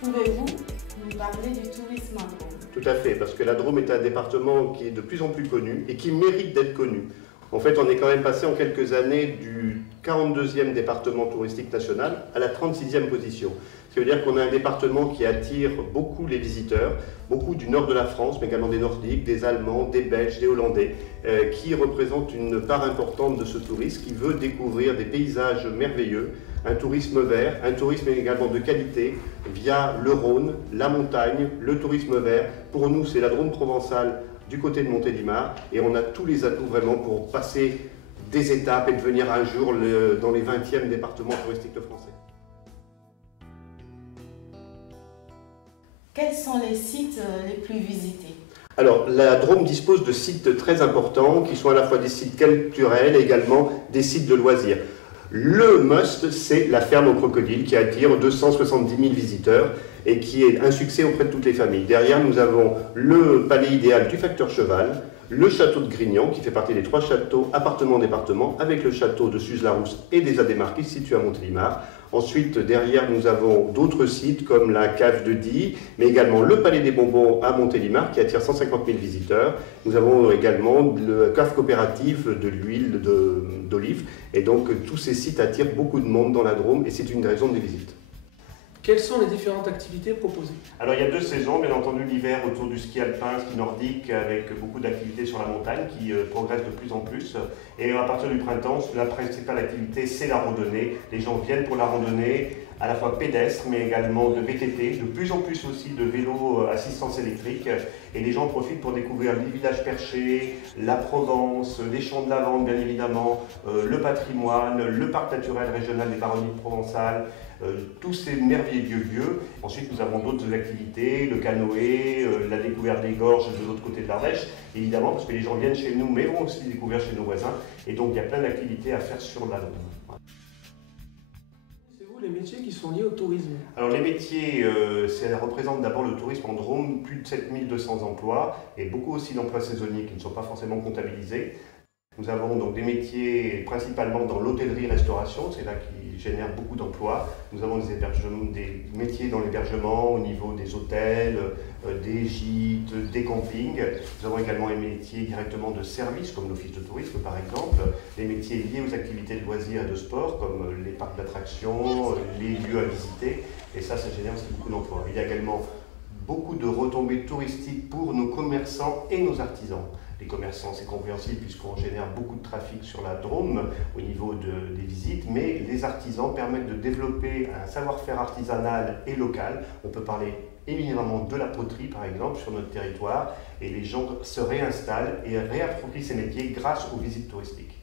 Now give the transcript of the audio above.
Pouvez-vous nous parler du tourisme en Drôme? Tout à fait, parce que la Drôme est un département qui est de plus en plus connu et qui mérite d'être connu. En fait, on est quand même passé en quelques années du 42e département touristique national à la 36e position. Ce qui veut dire qu'on a un département qui attire beaucoup les visiteurs, beaucoup du nord de la France, mais également des Nordiques, des Allemands, des Belges, des Hollandais, qui représentent une part importante de ce tourisme, qui veut découvrir des paysages merveilleux, un tourisme vert, un tourisme également de qualité, via le Rhône, la montagne, le tourisme vert. Pour nous, c'est la Drôme provençale du côté de Montélimar, et on a tous les atouts vraiment pour passer des étapes et devenir un jour dans les 20e départements touristiques de français. Quels sont les sites les plus visités? Alors, la Drôme dispose de sites très importants qui sont à la fois des sites culturels et également des sites de loisirs. Le must, c'est la ferme aux crocodiles qui attire 270 000 visiteurs et qui est un succès auprès de toutes les familles. Derrière, nous avons le palais idéal du facteur cheval, le château de Grignan qui fait partie des 3 châteaux appartement-département avec le château de Suse-la-Rousse et des Adémar qui se situe à Montélimar. Ensuite, derrière, nous avons d'autres sites comme la cave de Die, mais également le Palais des Bonbons à Montélimar qui attire 150 000 visiteurs. Nous avons également le cave coopérative de l'huile d'olive. Et donc, tous ces sites attirent beaucoup de monde dans la Drôme et c'est une des raisons des visites. Quelles sont les différentes activités proposées? Alors il y a 2 saisons, bien entendu l'hiver autour du ski alpin, ski nordique, avec beaucoup d'activités sur la montagne qui progressent de plus en plus. Et à partir du printemps, la principale activité c'est la randonnée. Les gens viennent pour la randonnée, à la fois pédestre mais également de VTT, de plus en plus aussi de vélos assistance électrique. Et les gens profitent pour découvrir les villages perchés, la Provence, les champs de lavande bien évidemment, le patrimoine, le parc naturel régional des Baronnies provençales, tous ces merveilleux lieux. Ensuite, nous avons d'autres activités, le canoë, la découverte des gorges de l'autre côté de l'Ardèche, évidemment, parce que les gens viennent chez nous, mais vont aussi découvrir chez nos voisins. Et donc, il y a plein d'activités à faire sur la Drôme. C'est vous les métiers qui sont liés au tourisme? Alors, les métiers, ça représente d'abord le tourisme en Drôme, plus de 7200 emplois, et beaucoup aussi d'emplois saisonniers qui ne sont pas forcément comptabilisés. Nous avons donc des métiers principalement dans l'hôtellerie-restauration, c'est là qui génère beaucoup d'emplois. Nous avons des métiers dans l'hébergement au niveau des hôtels, des gîtes, des campings. Nous avons également des métiers directement de service, comme l'office de tourisme par exemple, des métiers liés aux activités de loisirs et de sport, comme les parcs d'attractions, les lieux à visiter, et ça génère aussi beaucoup d'emplois. Il y a également beaucoup de retombées touristiques pour nos commerçants et nos artisans. Les commerçants, c'est compréhensible puisqu'on génère beaucoup de trafic sur la Drôme au niveau des visites, mais les artisans permettent de développer un savoir-faire artisanal et local. On peut parler éminemment de la poterie par exemple sur notre territoire et les gens se réinstallent et réapproprient ces métiers grâce aux visites touristiques.